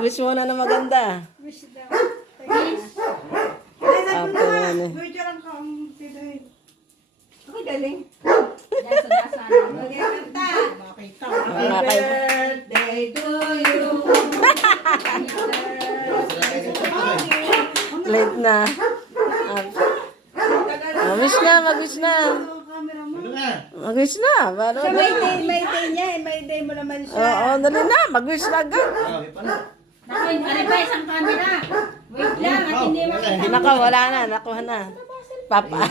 Wish mo na maganda. Wish daw. Ate na. Picture ang Tidoy. Okay, galing. Mga kay... Birthday to you. Late na. Wish na, mag-wish na. Mag-wish na. Sa may day niya eh. May day mo naman siya. Oo, dali na. Mag-wish na agad. Naku, alibay isang camera. Wait lang, at hindi makita. Naka, wala na. Nakuha na. Papa.